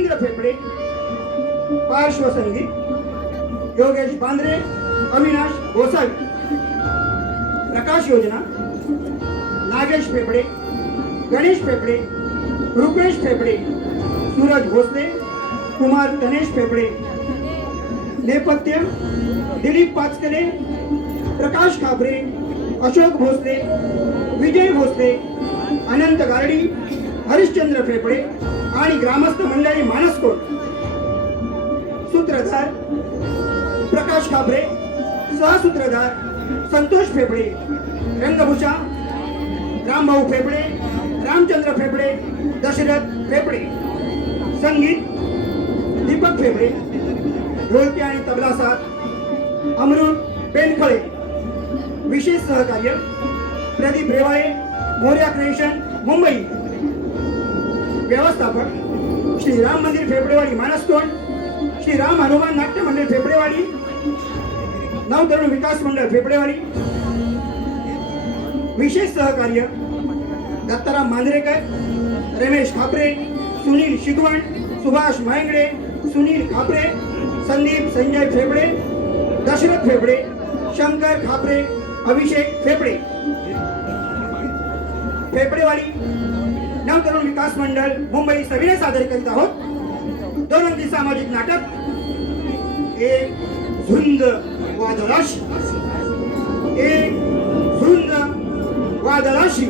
रवींद्र फेफडे. पार्श्वसंगीत योगेश बांद्रे, अविनाश गोसावी. प्रकाश योजना नागेश फेफडे, गणेश फेफडे, रुपेश फेफडे, सूरज भोसले, कुमार गणेश फेफडे. नेपथ्य दिलीप पाचकले, प्रकाश खापरे, अशोक भोसले, विजय भोसले, अनंत गारडी, हरिश्चंद्र फेफडे आणि ग्रामस्थ मंडळी मानसकोट. सूत्रधार प्रकाश खापरे, सहसूत्रधार संतोष फेफडे. रंगभूषा रामभाऊ फेफडे, रामचंद्र फेफडे, दशरथ फेफडे. संगीत दीपक फेफडे. ढोलकी आणि तबला साथ अमृत बेनखळे. विशेष सहकार्य प्रदीप रेवाळे, मोर्या क्रिएशन, मुंबई. व्यवस्थापक श्री राम मंदिर फेफडेवाडी मानसकोट, श्री राम हनुमान नाट्य मंडळ फेफडेवाडी, नवतरुण विकास मंडळ फेफडेवाडी. विशेष सहकार्य दत्ताराम मांजरेकर, रमेश खापरे, सुनील शिगवण, सुभाष मायंगडे, सुनील खापरे, संदीप संजय फेफडे, दशरथ फेफडे, शंकर खापरे, अभिषेक फेफडे. फेफडेवाडी नवतरुण विकास मंडळ मुंबई सविनय सादर करीत आहोत 2 अंकी सामाजिक नाटक एक झुंज वादळाशी. एक झुंज वादळाशी.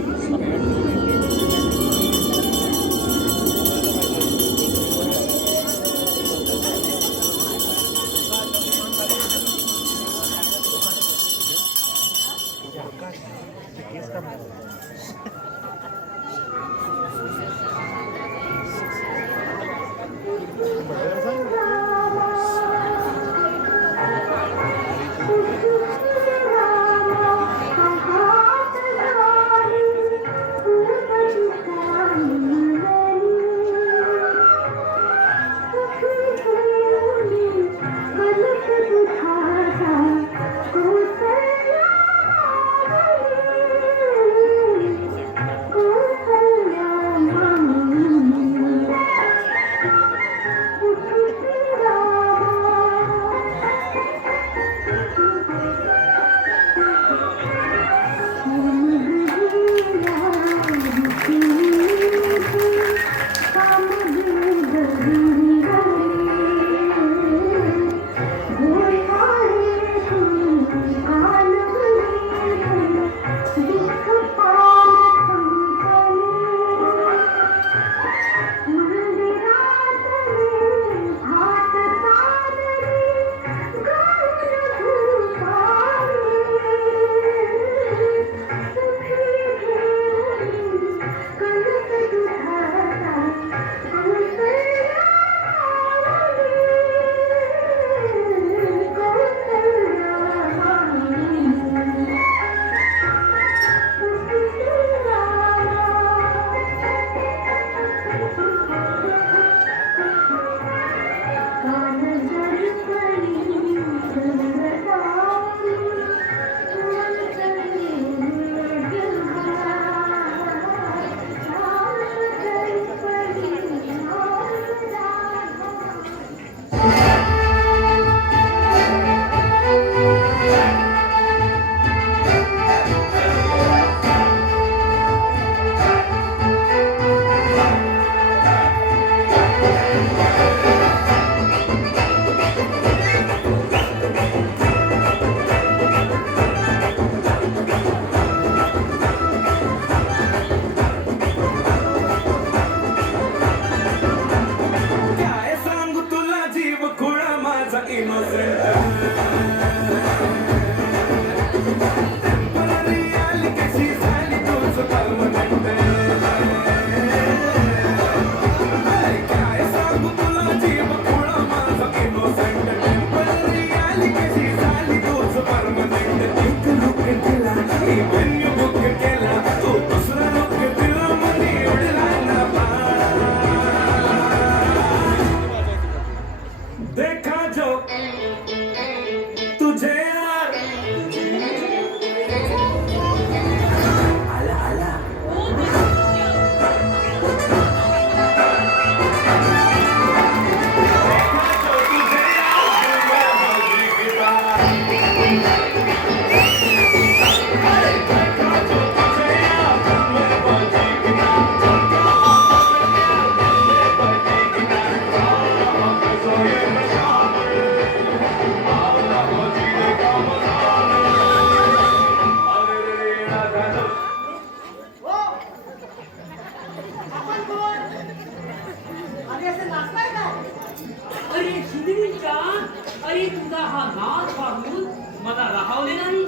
अरे तुझा हा नाच पाहून मला राहावले नाही.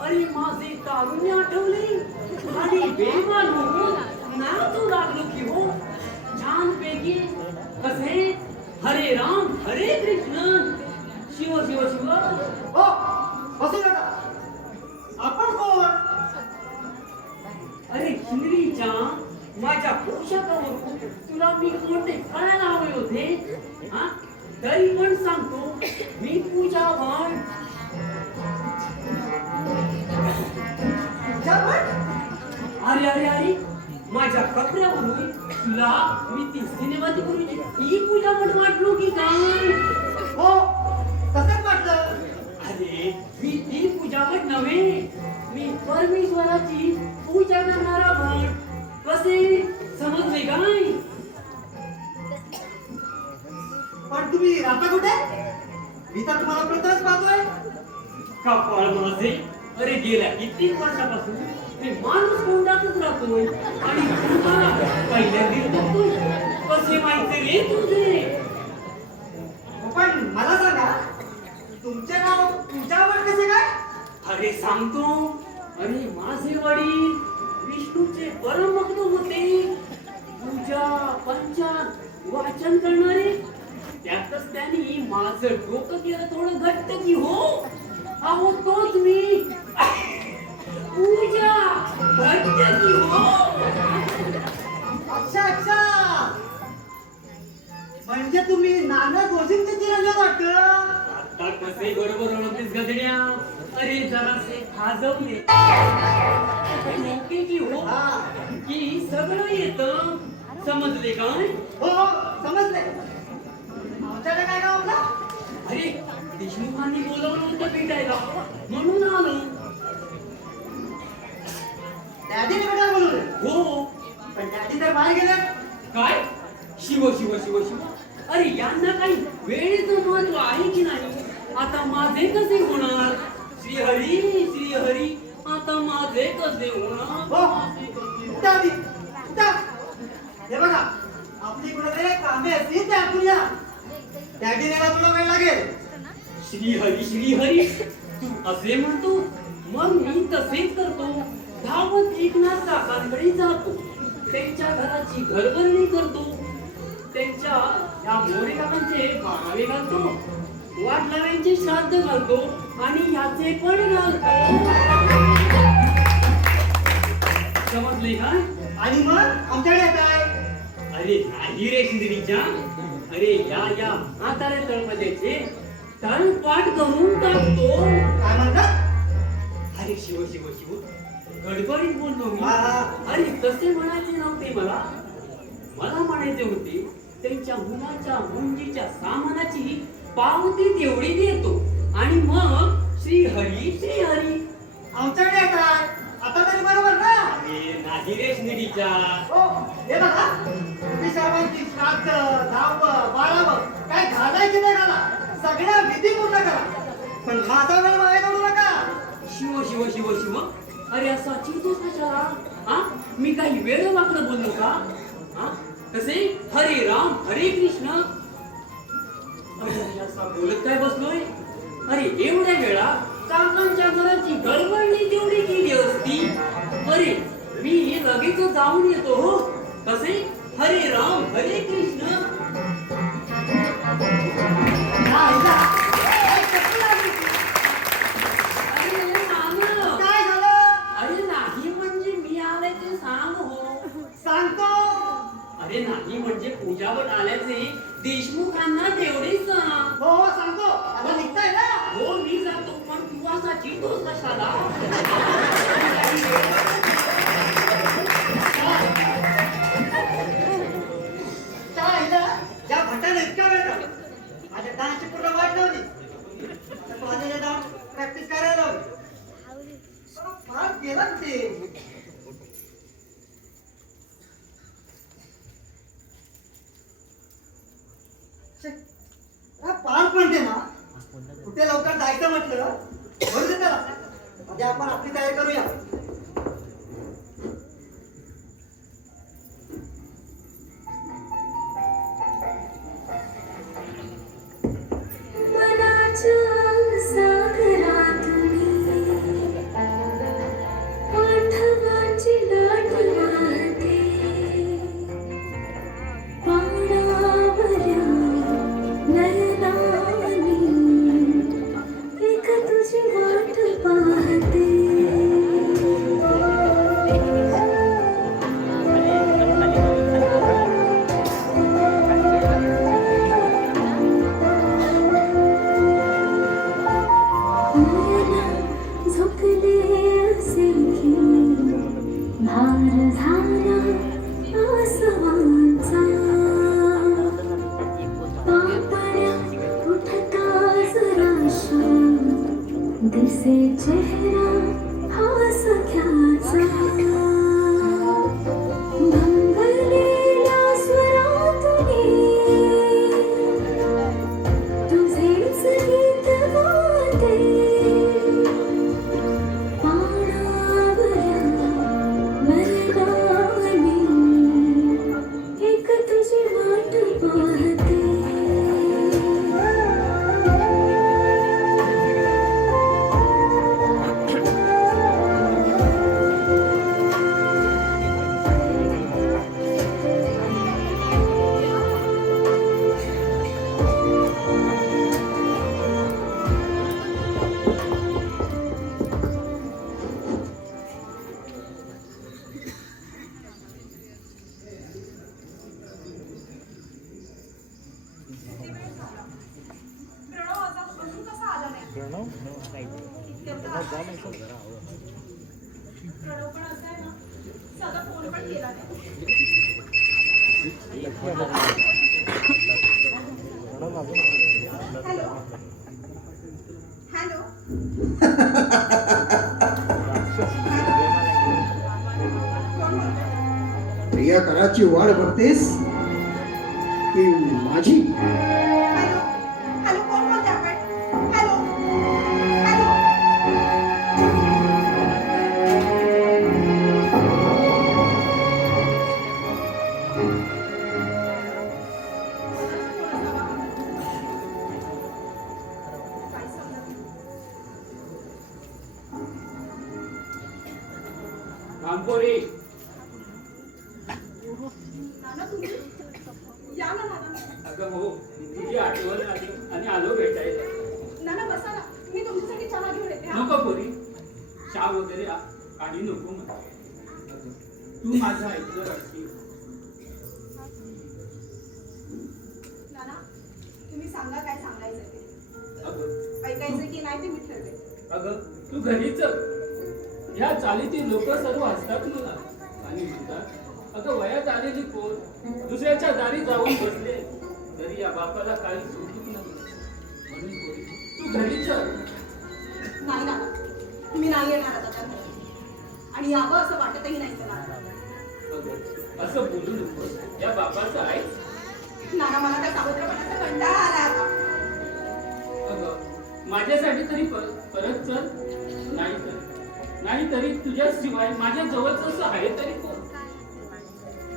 अरे माझे तारुण्य आठवले आणि बेमान होऊन नाचू लागलो की हो छानपैकी. कसे हरे राम हरे कृष्ण शिव शिव शिव. हो बसू नका. आपण कोण? अरे हिंदरीच्या माझ्या पोशाखावरून तुला मी कोणते कळायला हवे होते हा? तरी पण सांगतो मी पूजावान. अरे अरे अरे माझ्या कपड्यावरून तुला मी ती सिनेमाची गुरुची ही पूजा पण वाटलो की काय? हो तसंच वाटलं. अरे मी ती पूजावट नव्हे, मी परमेश्वराची पूजा करणारा भट. कसे समजले काय? पण तुम्ही राहता कुठे? मी तर तुम्हाला प्रथमच पाहतोय. कपाळ माझे. अरे गेल्या कित्येक वर्षापासून मी माणूस कोंडातच राहतोय आणि तुला पहिल्यांदा बघतोय. कसे माहिती रे तुझे? पण मला सांगा तुमचे नाव तुमच्यावर कसे काय? अरे सांगतो. अरे माझे वडील विष्णूचे परम भक्त होते. पूजा पंचांग वाचन करणारे. त्यातच त्यांनी माझं डोकं केलं थोडं घट्ट की हो. अहो तोच मी पूजा घट्ट की हो. अच्छा अच्छा म्हणजे तुम्ही नाना गोष्टींचे चिरंजीव वाटतं. आता कसे बरोबर ओळखतेस गजड्या. अरे जरासे खाजवले डोके की हो हा की सगळं येतं. समजले काय? हो हो समजले. आमच्याकडे काय गाव आपला? अरे देशमुखांनी बोलवलं होतं भेटायला म्हणून आलो. डॅडीने बेटा बोलवले. हो. पण डॅडी तर बाहेर गेले. काय? शिव शिव शिव शिव. अरे यांना काही वेळेचं महत्व आहे की नाही? आता माझे कसे होणार? श्रीहरी श्रीहरी आता माझे कसे होणार? हो डॅडी हे बघा आपली कुठे कामे असतील ते आपण या. डॅडी यायला थोडा वेळ लागेल. श्रीहरी श्रीहरी तू असे म्हणतो मग मी तसेच करतो. धावत एकनाथ काकांकडे जातो. त्यांच्या घराची घरभरणी करतो. त्यांच्या या मोरे काकांचे बारावे घालतो. वाटणाऱ्यांचे श्राद्ध घालतो आणि ह्याचे पण घालतो. समजले काय? आणि मग आमच्याकडे येत आहे. अरे नाही रे शिंदरीच्या. अरे या म्हातारे तळपद्याचे तळपाट करून टाकतो. काय म्हणतात? अरे शिव शिव शिव गडबडीत बोललो मी. हा, हा. अरे तसे म्हणायचे नव्हते मला. मला म्हणायचे होते त्यांच्या मुलाच्या मुंजीच्या सामानाची पावती तेवढी देतो आणि मग श्रीहरी श्रीहरी. आमच्याकडे येत आहे. आता तरी बरोबर ना? अरे नाही रे शिंदरीच्या. हो हे बघा तुम्ही सर्वांची श्राद्ध धावं बाळावं काय घालायची नाही घाला. सगळ्या विधी पूर्ण करा. पण माझा वेळ वाया घालू नका. शिव शिव शिव शिव. अरे असा चिंतोस कशाला? हा मी काही वेळ वाकडं बोललो का? हा कसे हरे राम हरे कृष्ण. अरे असा बोलत काय बसलोय? अरे एवढ्या वेळा काकांच्या घराची गडबडणी तेवढी केली असती. अरे मी लगेच जाऊन येतो हो. कसे हरे राम हरे कृष्ण. हा, इला. काय कसं लागली? अरे सांग. काय झालं? अरे नाही म्हणजे मी आले ते सांग हो. सांगतो. अरे नाही म्हणजे पूजावट आल्याचे देशमुखांना तेवढेच सांग. हो हो सांगतो. आता निघताय ना? हो मी जातो पण तू असा चिंतोस कशाला? त्या हिला या भटाने इतका वेळ झाला. माझ्या डान्सची पूर्ण वाट लावली. आता कॉलेजला जाऊन प्रॅक्टिस करायला लावली. फार गेला ते. पार पडते ना कुठे लवकर जायचं म्हटलं बरं दे त्याला. आधी आपण आपली तयारी करूया. मनात प्रेमाच्या सागरात मी आठवाची लाट वाहते पाण्यावरच्या नयनांनी एक तुझी वाट पाहते झुकले असे की भार झाला आसमानचा पापण्या उठता जराशा दिसे चेहरा हा सख्याचा मंगलेल्या स्वरातुनी तुझेच गीत गाते पाण्यावरच्या नयनांनी एक तुझी वाट पाहते प्रणव आता अजून कसा आला नाही प्रणव पण असं आहे ना साधा फोन पण केला नाही हॅलो हॅलो कोण बोलतोय? प्रियकराची वाट बघतेस की माझी? हॅलो हॅलो कोण बोलतोय आपण हॅलो हॅलो काय समजलं? रामपोरी नाना तुम्ही या ना नाना अगं हो तुझी आठवण आली आणि आलो भेटायला. नाना बसा ना मी तुमच्यासाठी चहा घेऊन येते हा. नको पोरी चहा वगैरे काही नको मला. तू माझं ऐकलं असती. नाना तुम्ही सांगा काय सांगायचं ते अगं ऐकायचं की नाही ते मी ठरवेन अगं तू घरीच चल. या चालीतील लोक सर्व हसतात मला आणि म्हणतात अगं वयात आलेली पोर दुसऱ्याच्या दारी जाऊन बसले तरी या बापाला काही सुखच नाही. म्हणून पोरी तू घरीच चल. नाही नाना मी नाही येणार आता त्या घरी. आणि यावं असं वाटतही नाही मला अगं असं बोलू नकोस. या बापाचं आहे. नाना मला त्या सावत्रपणाचा कंटाळा आला आता अगं माझ्यासाठी तरी परत चल. नाही तरी तुझ्याशिवाय माझ्या जवळच असं आहे तरी कोण?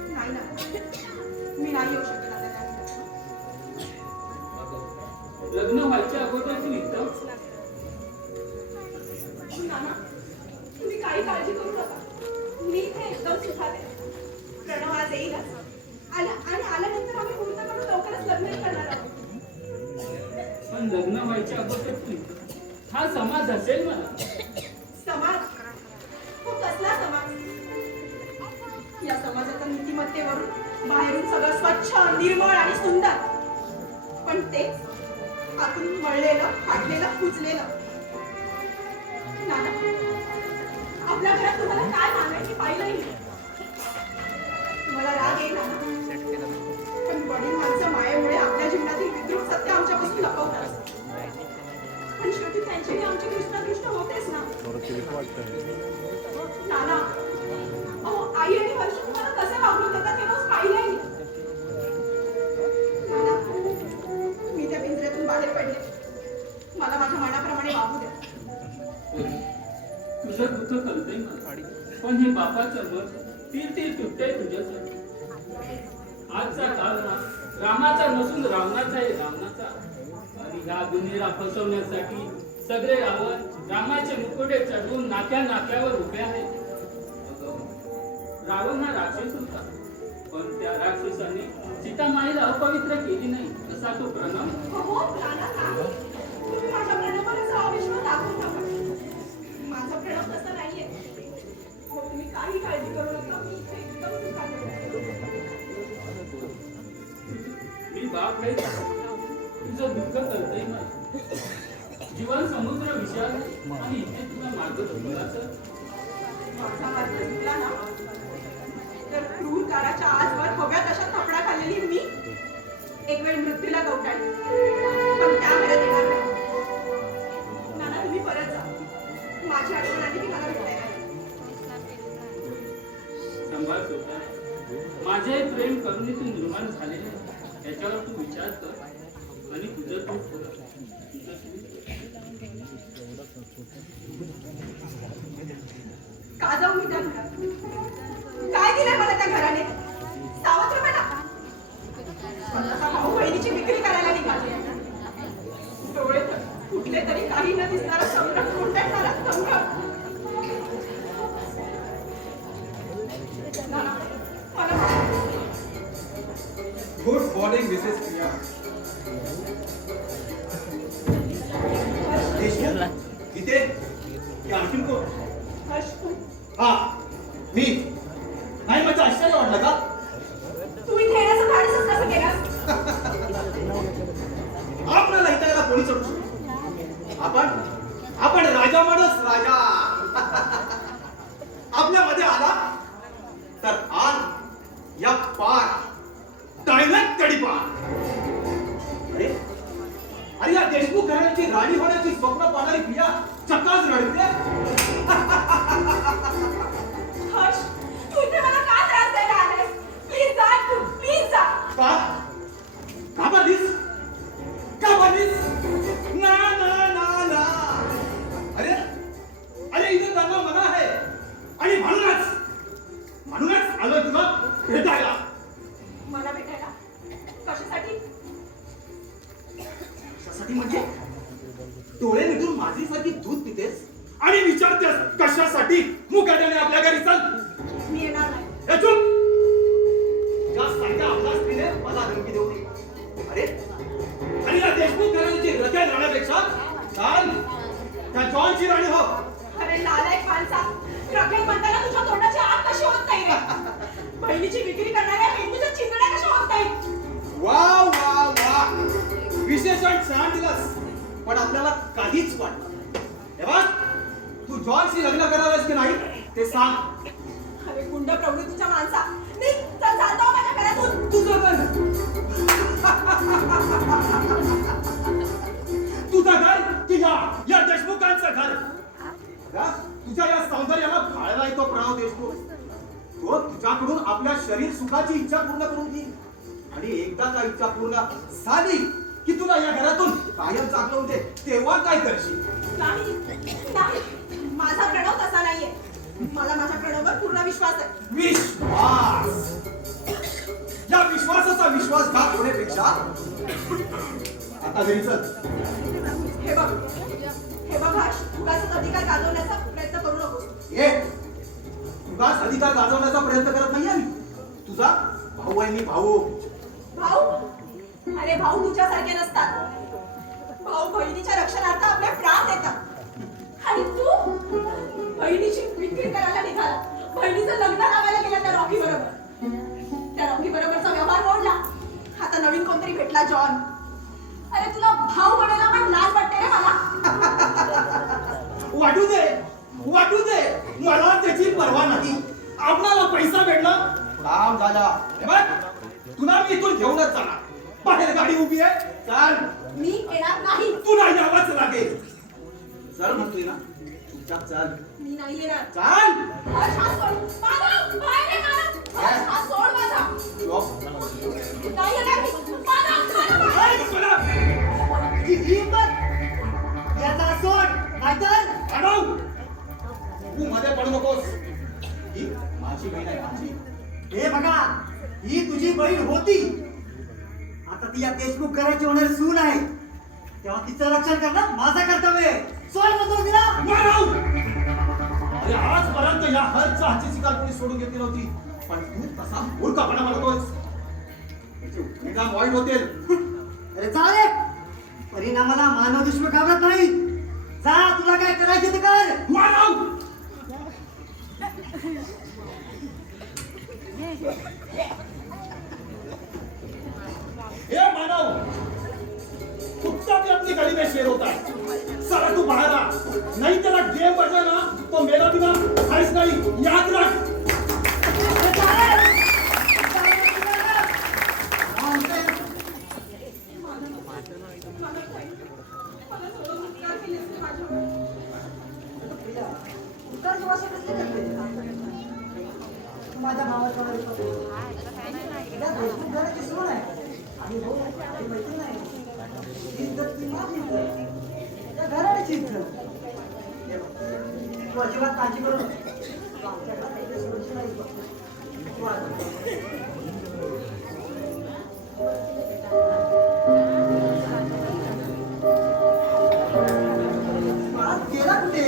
नाही ना मी नाही येऊ शकत आता त्या घरी. अगं, लग्न व्हायच्या अगोदर तू इथं नाना तुम्ही काही काळजी करू नका मी इथे एकदम सुखात आहे. प्रणव आज येईलच आणि आल्यानंतर आम्ही मुहूर्त करून लवकरच लग्नही करणार आहोत. पण लग्न व्हायच्या अगोदर तू इथं. हा समाज असेल मला. समाज हो कसला समाज? या समाजाच्या नीतिमत्तेवरून बाहेरून सगळं स्वच्छ निर्मळ आणि सुंदर पण ते आतून मळलेलं फाटलेलं कुचलेलं. नाना आपल्या घरात तुम्हाला काय मागायची पाहिलंही नाही. तुम्हाला राग येईल नाना पण वडील माणसं मायेमुळे आपल्या जीवनातील विद्रूप सत्य आमच्यापासून लपवतात. पण शेवटी त्यांचीही आमची कृष्ण होतेच ना. नाना अहो आई आणि वर्ष तुम्हाला कसे वागणूक देतात ते रोज पाहिलंय मी. नाना मी त्या पिंजऱ्यातून बाहेर पडले. मला माझ्या मनाप्रमाणे वागू द्या. तुझं दुःख कळतंय मला. पण हे बापाचं मत तीर तुटतंय तुझ्यासाठी. आजचा काळ हा रामाचा नसून रावणाचा आहे. रावणाचा. आणि या दुनियेला फसवण्यासाठी सगळे रावण रामाचे मुकुटे चढवून नाक्या नाक्यावर उभे आहेत. रावण हा राक्षस होता, पण त्या राक्षसाने सीतामाईला अपवित्र केली नाही असा तो प्रणव. हो प्राणा नाही. तुम्ही माझ्या प्रणवाचा अविश्वास दाखवू नका. माझा प्रणव तसा नाहीये. हो, तुम्ही काही काळजी करू नका. मी इथे एकदम सुखात आहे. मी बाप नाही, तुझं दुःख कळतंय मला. जीवन समुद्र विशाल आणि इथे तुला मार्ग धोरणाचं. माझा मार्ग चुकला ना, तर क्रूर काळाच्या आजवर हव्या तशा थपडा खाल्लेली मी एक वेळ मृत्यूला कवटाळली, पण त्या घरात येणार नाही. नाना, तुम्ही परत जा. माझी आठवण आली की मला भेटायला या. संभाळ स्वतः. माझे प्रेम करुणीतून निर्माण झालेले त्याच्यावर तू विचार कर आणि तुझं तू कर. का जाऊ मी त्या घरात? काय दिलंय मला त्या घराने? सावत्रपणा. स्वतःच्या भाऊ बहिणीची विक्री करायला निघाली. डोळे तर कुठले तरी काही न दिसणारा संकट कोंडाळणारा संकट. नाना, मला गुड मॉर्निंग मिसेस प्रिया. इथे की आणखीन कोण? हर्ष, तू हा मी. नाही माझं आश्चर्य वाटलं का? तू इथे येण्याचं धाडसच कसं केलं? आपल्याला इथे यायला कोणी चढू शकतो? आपण राजा माणूस राजा. आपल्यामध्ये आला तर आल या पार डायरेक्ट तडीपार. अरे या देशमुख घराण्याची राणी होण्याची स्वप्न पाहणारी प्रिया चक्काच रडते. हर्ष, तू इथे मला का त्रास द्यायला आलास? प्लीज जा तू, प्लीज जा. का बनीस? ना ना ना ना. अरे इथे त्यांना मना आहे आणि म्हणूनच आलोय तुला भेटायला. मला भेटायला? कशासाठी? कशासाठी म्हणजे डोळे मिटून माझीसारखी दूध पितेस आणि विचारतेस कशासाठी? मुकाट्याने आपल्या घरी चल. मी येणार नाही. हे चुप. जास्त सारख्या आपल्या स्त्रीने मला धमकी देऊ नये. अरे या देशमुख घराण्याची हृदय राहण्यापेक्षा चाल त्या जॉनची राणी हो. अरे नालायक माणसा, रखेल म्हणताना तुझ्या तोंडाची आग कशी होत नाही रे? बहिणीची विक्री करणाऱ्या मेंदूच्या चिंधड्या कशा होत नाही? वा वा वा, विशेषण छान दिलास. पण आपल्याला काहीच वाटत. हे बघ, तू जॉनशी लग्न करावेस की नाही ते सांग. अरे गुंड प्रवृत्तीच्या माणसा, निघ, चल जातो माझ्या घरातून. तुझं घर तुझं घर की या देशमुखांचं घर? तुझ्या या सौंदर्याला भाळला येतो प्रणव देशमुख. तो तुझ्याकडून आपल्या शरीर सुखाची इच्छा पूर्ण करून घेईल आणि एकदा का इच्छा पूर्ण झाली की तुला या घरातून कायम चाकवून दे. तेव्हा काय करशील? नाही नाही, माझा प्रणव तसा नाहीये. मला माझ्या प्रणववर पूर्ण विश्वास आहे. विश्वास? या विश्वासाचा विश्वासघात होण्यापेक्षा आता घरी चल. हे बघ हर्ष, उगाचच अधिकार गाजवण्याचा प्रयत्न करू नकोस. तुझाच अधिकार गाजवण्याचा प्रयत्न करत नाहीये मी. तुझा भाऊ आहे मी. भाऊ अरे भाऊ तुझ्यासारखे नसतात. भाऊ बहिणीच्या रक्षणार्थ आपले प्राण देतात. आणि तू बहिणीची विक्री करायला निघाला. बहिणीचं लग्न लावायला गेला त्या रॉकी बरोबर. त्या रॉकी बरोबरचा व्यवहार मोडला. आता नवीन कोणतरी भेटला, जॉन. अरे तुला भाऊ म्हणायला पण लाज वाटते रे मला. वाटू दे, मला त्याची पर्वा नाही. आपणाला पैसा भेटला, काम झालं. हे बघ, तुला मी इथून घेऊनच जाणार. बाहेर गाडी उभी आहे, चाल. मी येणार नाही. तुला यावंच लागेल. चल म्हणतोय ना, चुपचाप चाल. मी नाही येणार. चाल. हर्ष, हात सोड. माधव, बाहेर ये माधव. हर्ष, हात सोड माझा. नाही येणार मी. माधव, याचा सोड, नाहीतर तू मध्ये पडू नकोस. ही माझी बहीण आहे, माझी. हे बघा, ही तुझी बहीण होती. आता ती या देशमुख घराची होणारी सून आहे. तेव्हा तिचं रक्षण करणं माझं कर्तव्य आहे. सोड मग तिला. मानव! अरे आजपर्यंत या हर चहाची शिकार कोणी सोडून घेतली नव्हती, पण तू कसा मूर्खपणा मारतोयस. त्याचे परिणाम वाईट होतील. अरे चालेल, परिणामाला मानव दुश्मन घाबरत नाही. जा, तुला काय करायचे ते कर. मानव! हे मानव, कुत्ता भी अपनी गली में शेर होता है. साला तू बाहर आ, नहीं तेरा गेम बजा ना तो मेरा बिना हर्ष नहीं, याद रख. अरे चालेल. हा, म्हणतोय. मला सोडून उपकार केलेस तू माझ्यावर. उतारची भाषा कसली करते? माझ्या भावाचा त्या देशमुख घराची सून आहे आणि भाऊ आणि मैत्रीण आहे. ही इज्जत ती माझी इज्जत, त्या घराण्याची इज्जत. हे बघ, तू अजिबात काळजी करू नको. तू आमच्या घरात काहीतरी सुरक्षित आहे बघ. तू आज गेला कुठे?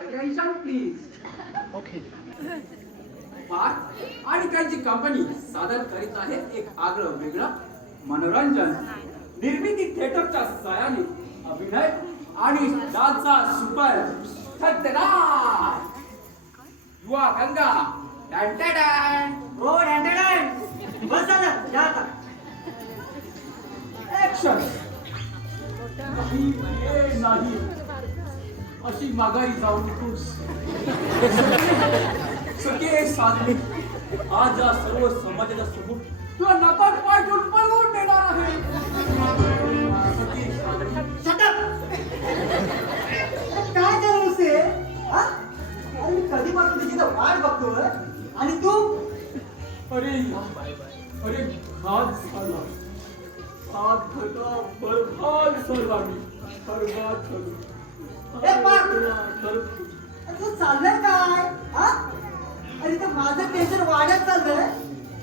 Attention please. पार्थ आणि त्यांची कंपनी सादर करीत आहे एक आगळं वेगळं मनोरंजन. निर्मिती थिएटरच्या सहाय्याने अभिनय आणि डान्सचा सुपर खतरनाक युवा गंगा डॅन हो डॅन. बस झालं, जा आता. ऍक्शन. काही वेळ नाही अशी माघारी जाऊ नकोस. सगळे साधले आज या सर्व समाजाच्या समोर तुला नकात पाय ठेवून पळवून देणार आहे. सगळे साधले. Shut up! काय झालं नुसते? हा? अरे मी कधीपासून तुझी तर वाट बघतोय आणि तू अरे अरे घात झाला. हात घाता बरबाद झाला मी. बरबाद झालो. ए, पार्थ! तर अरे तू चाललंय काय? हा? अरे तर माझं टेन्शन वाढत चाललंय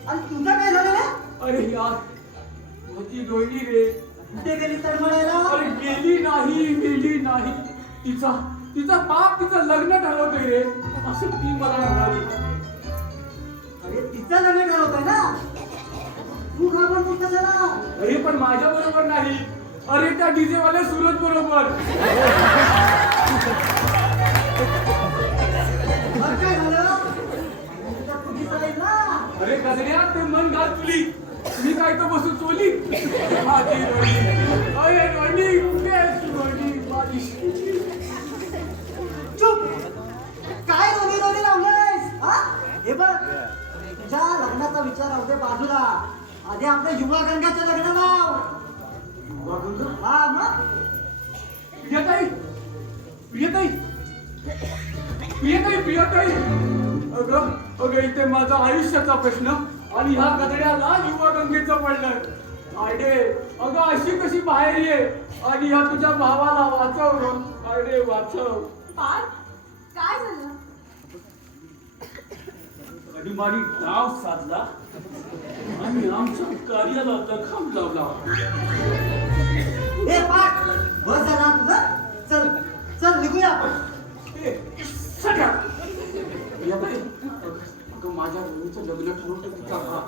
आणि तुझं काय झालं रे? अरे यार माझी डोळी रे. कुठे गेली तडमडायला? अरे गेली नाही. तिचा बाप तिचं लग्न ठरवतोय रे असं ती मला म्हणाली. अरे तिचं लग्न ठरवतोय ना? तू घाबरतो कशाला? अरे पण माझ्या बरोबर नाही. अरे त्या डीजे वाल्या सूरज बरोबर. मग काय झालं? आणि तर तू दिसायला ना. अरे गजऱ्या ते मन घात तुली. मी काय तर बसून चोली. माझी रोणी. अरे रोणी बेस रोणी माझी. चुप! काय रोनी लावलंयस? हा? हे बघ, तुझ्या लग्नाचा विचार राहू दे बाजूला. आधी आपल्या युवा गंगाचं लग्न लाव. हा मग? प्रियताई अगं इथे माझा आयुष्याचा प्रश्न आणि ह्या गदड्याला युवा गंगेचं पडलं. आडे अगं अशी कशी बाहेर ये आणि ह्या तुझ्या भावाला वाचव. आडे वाचव. पार्थ, काय झालं? अडीमाडी डाव साधला आणि आमच्या कार्याला दखल लावला. हे पाठ बस झाला तुझं. चल चल निघूया आपण. सगळ्या या बाई, अगं माझ्या बहिणीचं लग्न ठरवलं तिचा हा.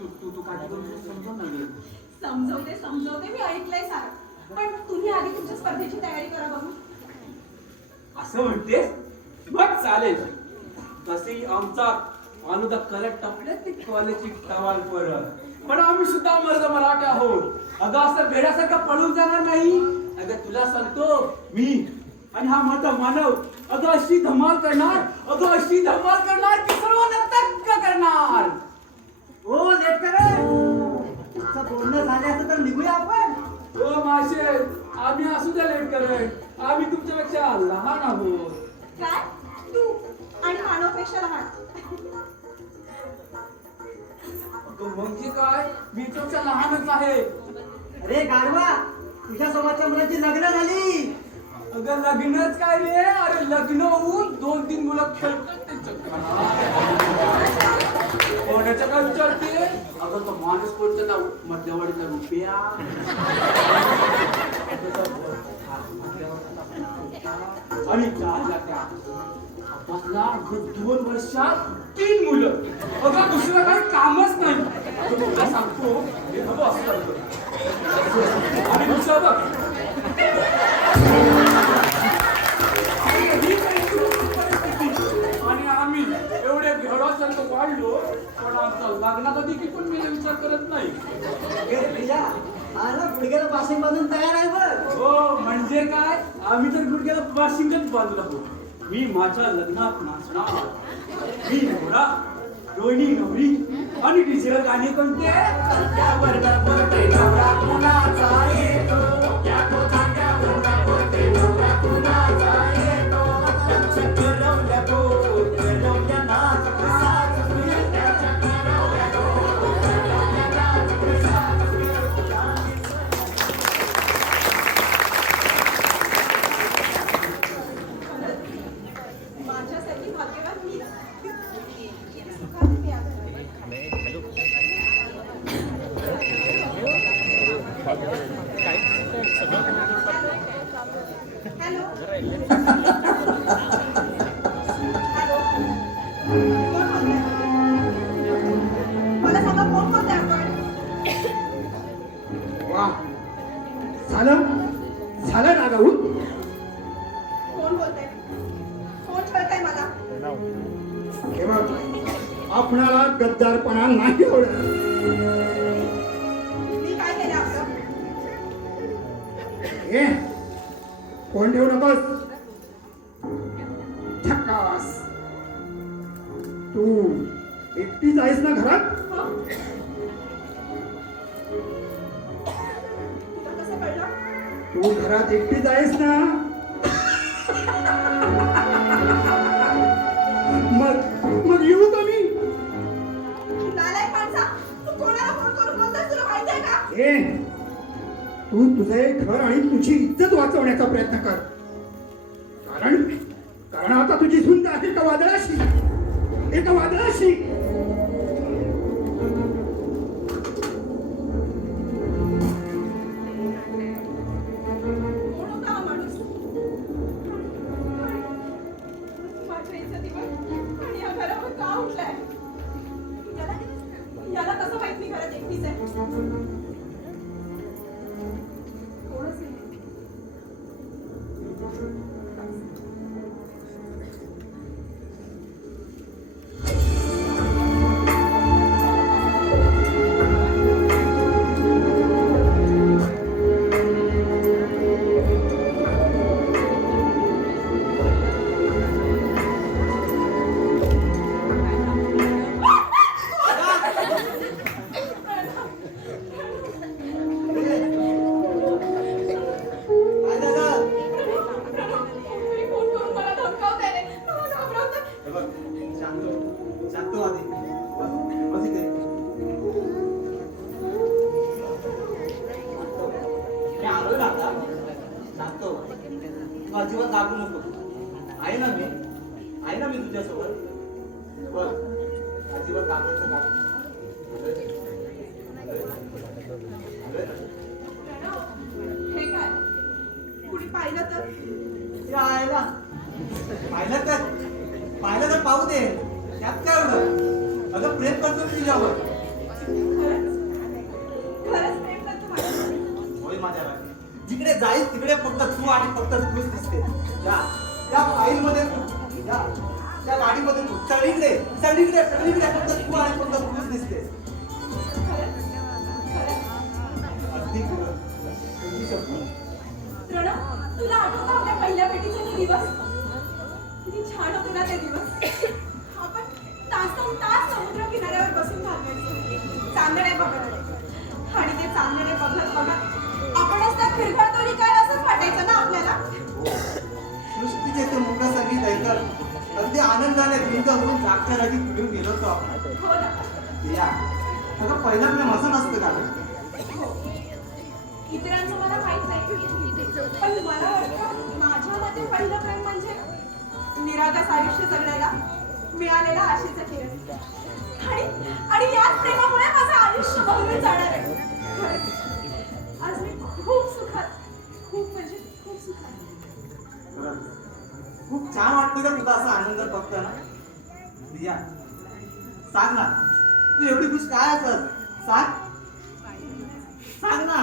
तू काय करू समजा नाही. समजवते मी ऐकलंय सारं. पण तुम्ही आधी तुमच्या स्पर्धेची तयारी करा बघू. असं म्हणतेस? मग चालेल. तसेही आमचा अनुदा करत टपल्यात ते कॉलेजची टवाल परत. पण आम्ही सुद्धा मराठे आहोत. अगं असं भेड्यासारखं पळून जाणार नाही. अगं तुला सांगतो मी आणि हा मोठा मानव अगं अशी धमाल करणार की सर्व नर्तक करणार. हो लेट करे. तुझं बोलणं झालं असतं तर निघूया आपण. ओ माशे, आम्ही असू द्या लेट करत. आम्ही तुमच्यापेक्षा लहान आहोत. काय तू आणि मानवपेक्षा लहान. अगं म्हणजे काय, मी तुमच्या लहानच आहे. अरे गाढवा, तुझ्या सोबतच्या मुलाची लग्न झाली. अगं लग्नच काय रे, अरे लग्न होऊन 2-3 मुलं खेळतात त्यांच्या. कोणाच्या काय विचारते? अगं तो माणूस कोणतं नाव मध्यवाडीचा रुपया. आणि त्या आपला 2 वर्षात 3 मुलं. अगं दुसरं काही कामच नाही. अगं तुला सांगतो हे बघ असं आणि दुसरं बघ, आणि आम्ही एवढे घेडासारखं वाढलो पण आमचा लग्नाचा देखील पण मी विचार करत नाही. गुडघ्याला पासिंग बांधून तयार आहे बघ. हो म्हणजे काय, आम्ही तर गुडघ्याला पाशिंगच बांधला आहोत. मी माझ्या लग्नात नाचणार. मी नवरा, रोहिणी नवरी आणि डीजेला गाणे कोणते? माझ्यासाठी भाग्यवान मी. सुखात मी आहे. हॅलो. कोण बोलतंय? मला सांगा कोण बोलतंय आपण. वा, झालं झालं ना गाऊन. कोण बोलतंय? कोण कळतंय मला. हे बघ, आपणाला गद्दारपणा नाही आवडत. मी काय केलं आपलं. हे कोण देऊ नकोस. झकास, तू एकटीच आहेस ना घरात. हं? तुला कसं कळलं. तू घरात एकटीच आहेस ना. मग येऊ का मी. नालायक माणसा, तू कोणाला फोन करून बोलतोस तुला माहिती आहे का. हे तू तुझे घर आणि तुझी इज्जत वाचवण्याचा प्रयत्न कर. कारण आता तुझी झुंज आहे एका वादळाशी. कोण होता हा माणूस. माझ्या इज्जतीवर आणि या घरावर का उठलाय. याला कसं माहित मी घरात एकटीच आहे. कोण असेल. काय झालं. तुम्ही फोन करून मला धमकावताय रे. मला घाबरवताय. हे बघ, शांत हो आधी. बस इथे. मी आलोय ना आता. शांत हो. तू अजिबात लागू नको. आहे ना मी तुझ्यासोबत. बघ अजिबात घाबरायचं काम प्रणव, हे काय कुणी पाहिलं तर यायला पाहिलं तर पाहू दे, त्यात काय एवढं? अगं प्रेम करतो मी तुझ्यावर. खरंच प्रेम करतो माझ्यावर. होय माझ्या राणी. जिकडे जाईल तिकडे फक्त तू आणि फक्त तूच दिसते. त्या फाईल मध्ये तू, त्या गाडीमध्ये तू, सगळीकडे फक्त तू आणि फक्त तूच दिसते. अगदी खरं. अगदी शपथ. प्रणव, तुला आठवतं आपल्या पहिल्या भेटीचे ते दिवस? किती छान होते ना ते दिवस. आपण तास समुद्र किनाऱ्यावर बसून घालवायचो, चांदणे बघत. आणि ते चांदणे बघत आपणच त्यात फिरफडतोनी काय असंच वाटायचं ना आपल्याला. सृष्टीचे ते मुलं संगीत ऐकत अगदी आनंदाने भिंत होऊन जागच्या जागी फिरून गेलो होतो आपण. हो ना. या अगं पहिला प्रेम असं नसतं का? हो. इतरांचं मला माहित नाही, पण मला वाटतं माझ्या मते पहिलं प्रेम म्हणजे निरागस आयुष्य जगण्याला मिळालेला आशेचं किरण. आणि याच प्रेमामुळे माझं आयुष्य बहरून जाणार आहे. खरंच. आज मी खूप सुखात, खूप म्हणजे खूप सुखात. खूप छान वाटतं का तुला असा आनंद बघताना? प्रिया सांग ना, तू एवढी खुश काय असत? सांग ना.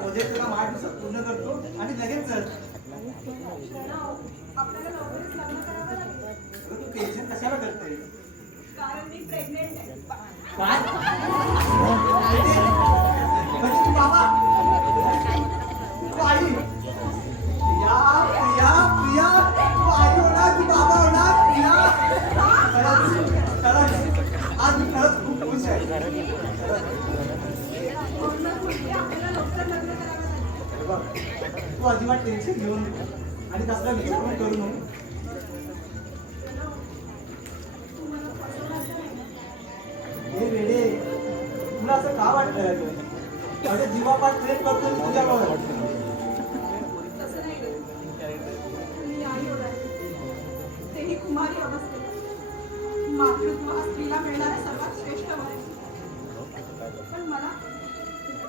प्रोजेक्टला 8 दिवसात पूर्ण करतो आणि लगेच चल. आपल्याला लवकरच लग्न करावं लागेल. अगं तू टेन्शन कशाला करते? कारण मी प्रेग्नेंट आहे. काय? बाबा, आई तू अजिबात टेन्शन घेऊ नको आणि कसला विचार पण करू नको. हे वेडे, तुला असं का वाटतंय? माझ्या जीवापात प्रेम करतो मी तुझ्यावर. तसं नाही ग. मी आई ओळखते. तेही कुमारी अवस्थेत. मातृत्व हा स्त्रीला मिळणारा सर्वात श्रेष्ठ वर आहे. पण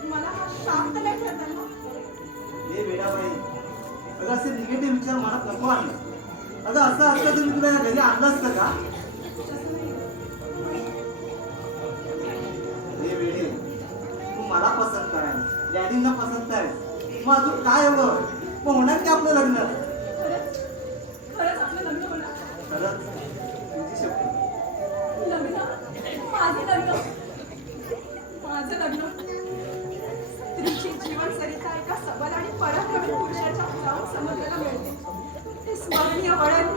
मला हा शांत नाही ठरत ना. हे वेडाबाई, अगं असे निगेटिव्ह विचार मनात नको आहे. अगं असं असतं तुम्ही तुला या घरी आणलं असतं का? तसं नाही ग. हे वेडे, तू मला पसंत करायला, डॅडींना पसंत आहे. मग अजून काय हवं? मग होणार की आपलं लग्न? खरंच आपलं लग्न होणार. खरंच तुझी शक्ती. माझं लग्न स्त्रीची जीवनसरिता एका सबल आणि पराक्रमी पुरुषाच्या जाऊन समजलेला मिळते. हे स्मरणीय वळण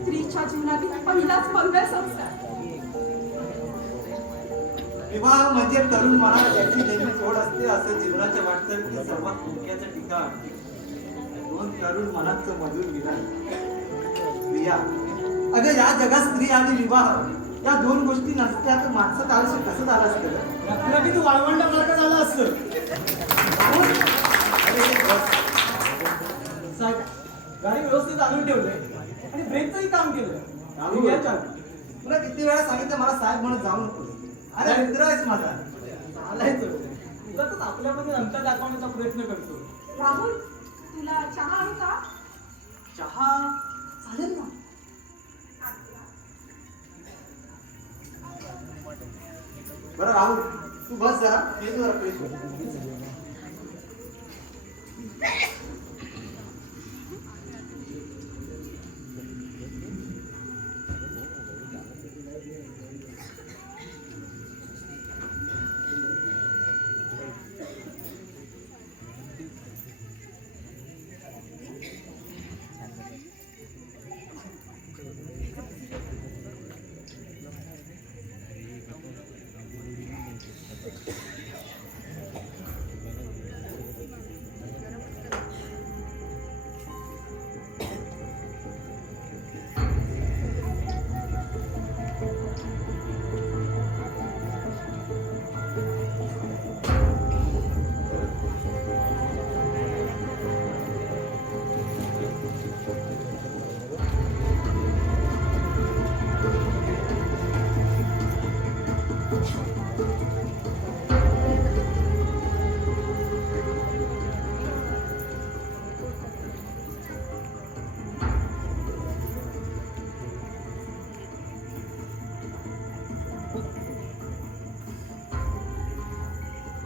स्त्रीच्या जीवनातील पहिलाच मंगळ संस्कार. विवाह म्हणजे तरुण मनाला ज्याची नेहमी जोड असते असं जीवनाच्या वाटचालीतील सर्वात धोक्याचं ठिकाण. दोन तरुण मनाचं मधुर विधान. प्रिया, अगं या जगात स्त्री आणि विवाह या दोन गोष्टी नसत्या तर माणसाचं आयुष्य कसं झालं असतं? किती वाळवंट मार्ग झाला असतं. गाडी व्यवस्थित आणून ठेवलंय आणि ब्रेकचंही काम केलं. तुला किती वेळा सांगितलं मला साहेब म्हणून जाऊ नको. अरे मित्र आहेस माझा. आलाय तो उगाच आपल्यामध्ये अंतर दाखवण्याचा प्रयत्न करतो. राहुल, तुला चहा आणू का? चहा चालेल ना. बरं राहुल, तू बस जरा, येतो जरा फ्रेश हो.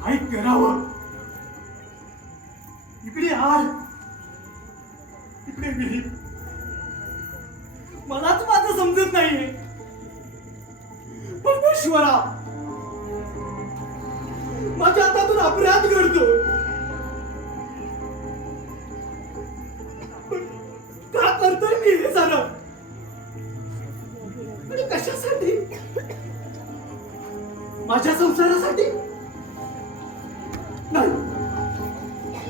काय करावं? इकडे हार, इकडे विहीर. मलाच माझं समजत नाहीये. परमेश्वरा, माझ्या हातातून अपराध घडतो. पण का करतोय मी हे सारं? आणि कशासाठी? माझ्या संसारासाठी? नाही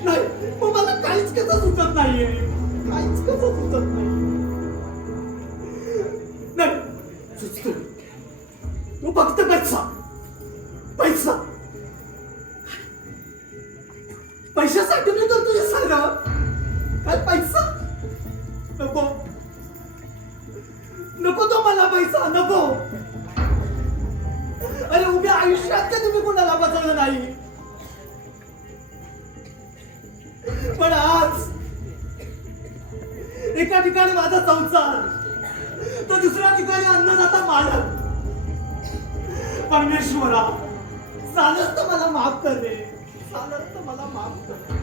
नाही, मग मला काहीच कसं सुचत नाहीये. काहीच कसं सुचत नाही. नाही सुचतो तो फक्त पैसा. पैसा पैशासाठी मी करतो हे सगळं. काय पैसा? नको नको तो मला पैसा नको. अरे उभ्या आयुष्यात कधी मी कुणाला बसवलं नाही. पण आज एका ठिकाणी माझा संसार, तर दुसऱ्या ठिकाणी अन्नदाता मालक. परमेश्वरा, चालत तर मला माफ कर रे. चालत तर मला माफ कर.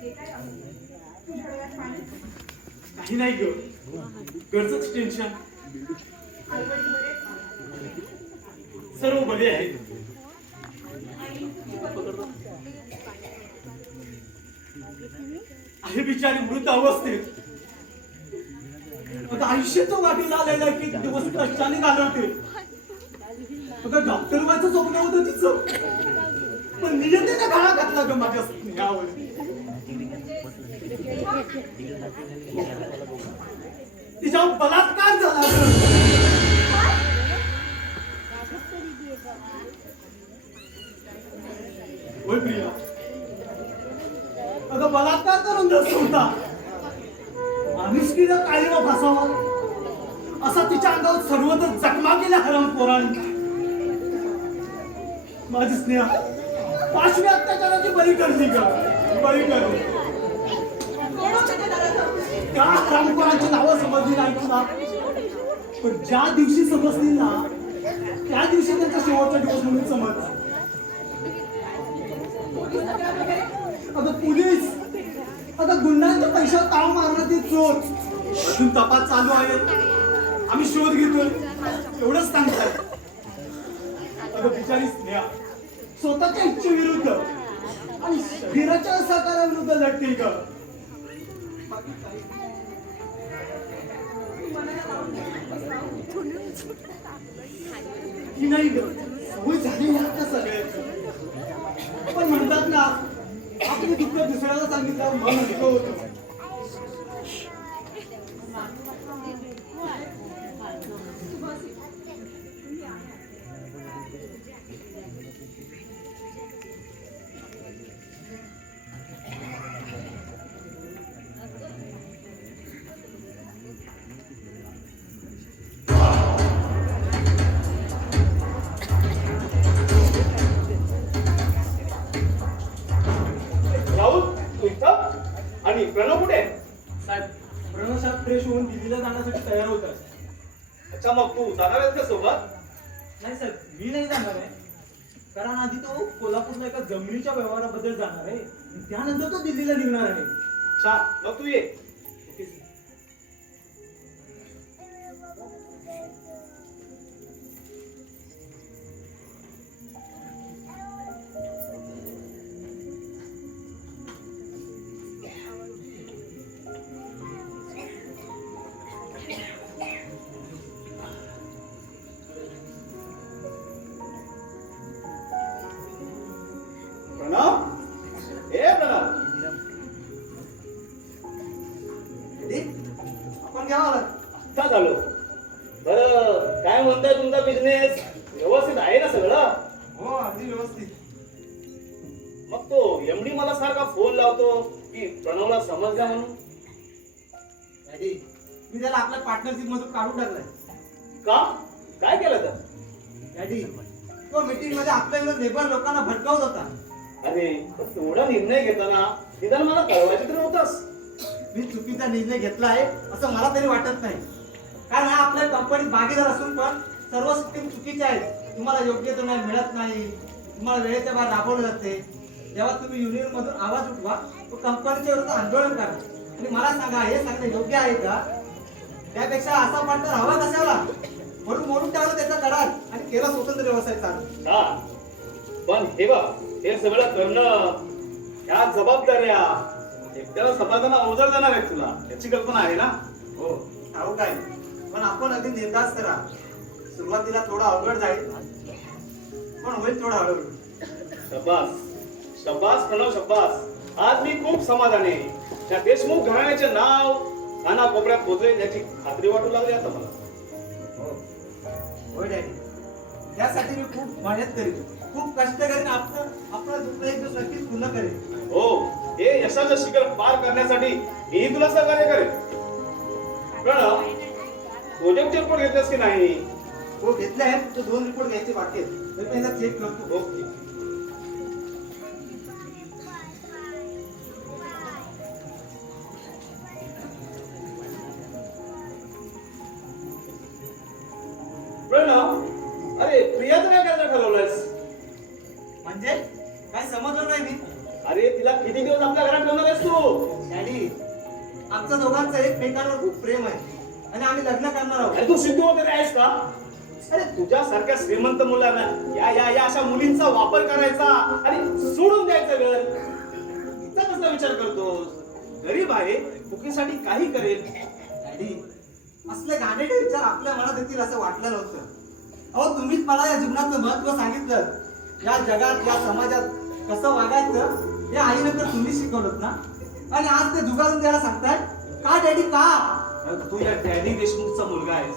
हे काय राहुल? तुझ्या डोळ्यात पाणी? काही नाही ग, घरचंच टेन्शन. आईवडील बरे आहेत का? सर्व बरे आहेत. आहे बिचारी मृत अवस्थेत. आता आयुष्याचं वाटी झालेलं आहे की दिवस कष्टाने घालवते. आता डॉक्टर व्हायचं स्वप्न होतं तिचं, पण नियतीने घाला घातला ग माझ्या स्नेहावर. तिच्यावर बलात्कार झाला ग. होय प्रिया, अगं बलात्कार करून जर सोडता आमिषकीला काळीमा फासावा असा तिच्या अंगावर सर्वत्र जखमा केल्या हराम पोरांनी. माझी स्नेहा पाशवी अत्याचाराची बळी करली का, बळी करली. कोण होतं ते दादा? त्या हरामखोरांची नावं समजली नाही तुला, पण ज्या दिवशी समजली ना त्या दिवशी त्यांचा शेवटचा दिवस म्हणून समज. पोलीस तक्रार वगैरे? अगं पोलीस, अगं गुंडांच्या पैशावर ताव मारणं ते चोर. अजून तपास चालू आहे, आम्ही शोध घेतोय, एवढंच सांगताय. अगं बिचारी स्नेहा स्वतःच्या इच्छेविरुद्ध आणि शरीराच्या सहकाराविरुद्ध लढते ग. ही नाही ग, सवय झाली आता सगळ्याची. पण म्हणतात ना, आपले दुःख दुसऱ्याला सांगितलं मन हलकं होतं. राहुल तू इथं? आणि प्रणव कुठे? साहेब, प्रणव साहेब फ्रेश होऊन दिल्लीला जाण्यासाठी तयार होतात. अच्छा, मग तू जाणार आहेस का सोबत? नाही साहेब, मी नाही जाणार आहे, कारण आधी तो कोल्हापूरला एका जमिनीच्या व्यवहाराबद्दल जाणार आहे, त्यानंतर तो दिल्लीला निघणार आहे. छान, मग तू ये. Okay sir. प्रणव, ए प्रणव, आपण घ्यावं का झालो? बरं, काय म्हणताय तुमचा बिझनेस? व्यवस्थित आहे ना सगळं? हो, अगदी व्यवस्थित. मग तो एमडी मला सारखा फोन लावतो की प्रणवला समजल्या म्हणून. डॅडी, मी त्याला आपल्या पार्टनरशिप मधून काढून टाकलाय. का? काय केलं तर? डॅडी, तो मीटिंग मध्ये आपल्या लेबर लोकांना भडकावत होता. अरे, पण तेवढा निर्णय घेताना निदान मला कळवायचं तर नव्हतास. मी चुकीचा निर्णय घेतला आहे असं मला तरी वाटत नाही, कारण हा आपल्या कंपनीत भागीदार असून पण सर्व स्कीम चुकीच्या आहेत. तुम्हाला योग्य तो न्याय मिळत नाही, तुम्हाला वेळेच्या बाहेर राबवलं जाते. जेव्हा तुम्ही युनियन मधून आवाज उठवा, तो कंपनीच्या विरुद्ध आंदोलन करा. आणि मला सांगा, हे सांगणं योग्य आहे का? त्यापेक्षा असा पार्टनर हवा कशाला, म्हणून मोडून टाकलं त्याचा करार आणि केला स्वतंत्र व्यवसाय चालू. का? पण हे बघ, हे सगळं करणं, ह्या जबाबदाऱ्या एकट्याला समाजाला अवजड जाणार आहेत तुला, याची कल्पना आहे ना? हो, ठाऊक आहे, पण आपण अगदी निर्धास्त करा. सुरुवातीला थोडा अवघड जाईल, पण होईल थोडा हळूहळू. शब्बास, शब्बास प्रणव, शब्बास. आज मी खूप समाधानी आहे. त्या देशमुख घराण्याचे नाव कानाकोपऱ्यात पोहोचेल याची खात्री वाटू लागली आता मला. हो, होय डॅडी, त्यासाठी मी खूप मेहनत करीन, खूप कष्ट करीन. आपलं दुःख एक दिवस नक्कीच पूर्ण करेन. हो, हे यशाचं शिखर पार करण्यासाठी मी तुला सहकार्य करेन. प्रणव, प्रोजेक्टचे रिपोर्ट घेतलेस की नाही? हो, घेतले आहेत. तो 2 रिपोर्ट घ्यायचे बाकी आहेत, मी पहिला चेक करतो. ओके. प्रणव, अरे प्रियाचं काय करायचं ठरवलंयस? म्हणजे काय समजलं नाही मी. अरे तिला किती दिवस आपल्या घरात ठेवणार आहेस तू? डॅडी, आमचं दोघांचं एकमेकांवर खूप प्रेम आहे आणि आम्ही लग्न करणार आहोत. अरे तू सिद्धू वगैरे आहेस का? अरे तुझ्यासारख्या श्रीमंत मुलांना या अशा मुलींचा वापर करायचा आणि सोडून द्यायचं घर. इथं कसला विचार करतोस? गरीब आहे, फुकीसाठी काही करेल. डॅडी, असले घाणेरडे विचार आपल्या मनात येतील असं वाटलं नव्हतं. अहो, तुम्हीच मला या जीवनाचं महत्व सांगितलं. या जगात, या समाजात कसं वागायचं हे आईनंतर तुम्ही शिकवलं ना, आणि आज ते जुगारून द्यायला सांगताय का डॅडी? का? अरे तू या डॅडी देशमुखचा मुलगा आहेस.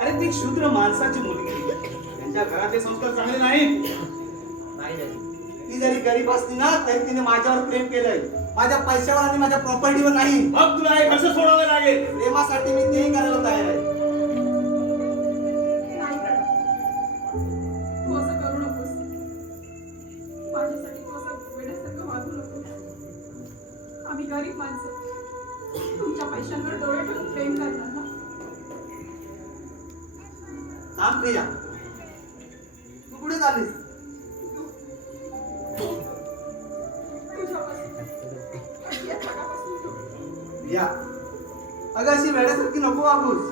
अरे ती शूद्र माणसाची मुलगी. त्यांच्या घरातले संस्कार चांगले नाहीत. नाही डॅडी, ती जरी गरीब असली ना तरी तिने माझ्यावर प्रेम केलंय, माझ्या पैशावर आणि माझ्या प्रॉपर्टीवर नाही. मग तुला हे कसं सोडावं लागेल? प्रेमासाठी मी तेही करायला तयार आहे. नाही प्रणव, तू असं करू नकोस. माझ्यासाठी तू असं वेड्यासारखं वागू नकोस. आम्ही गरीब माणसं तुमच्या पैशांवर डोळे ठेवून प्रेम करणार ना. थांब प्रिया, तू कुठे चाललीस? तुझ्यापासून या जगापासून दूर. प्रिया, अगं अशी वेड्यासारखी नको वागूस.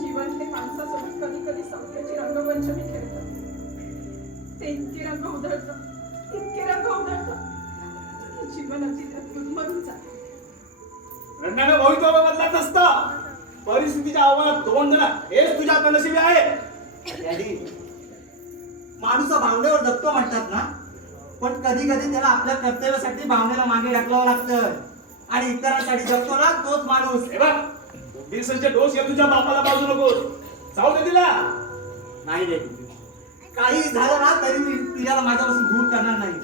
जीवन हे माणसासोबत कधी कधी सौंदर्याची रंगपंचमी खेळतं. ते इतके रंग उधळतं, इतके रंग उधळतं, जीवन अगदी त्यात गुदमरून जातं. रंगानं भवितव्य बदलत नसतं. परिस्थितीच्या आव्हानात तोंड देणं हेच तुझ्या आता नशिबी आहे. डॅडी, माणूस हा भावनेवर जगतो म्हणतात ना, पण कधी कधी त्याला आपल्या कर्तव्यासाठी भावनेला मागे ढकलावं लागतं, आणि इतरांसाठी जगतो ना तोच माणूस. हे बघ, बिलसनचे डोस या तुझ्या बापाला बाजू नकोस. जाऊ दे तिला. नाही डॅडी, काही झालं ना तरी मी प्रियाला माझ्यापासून दूर करणार नाही.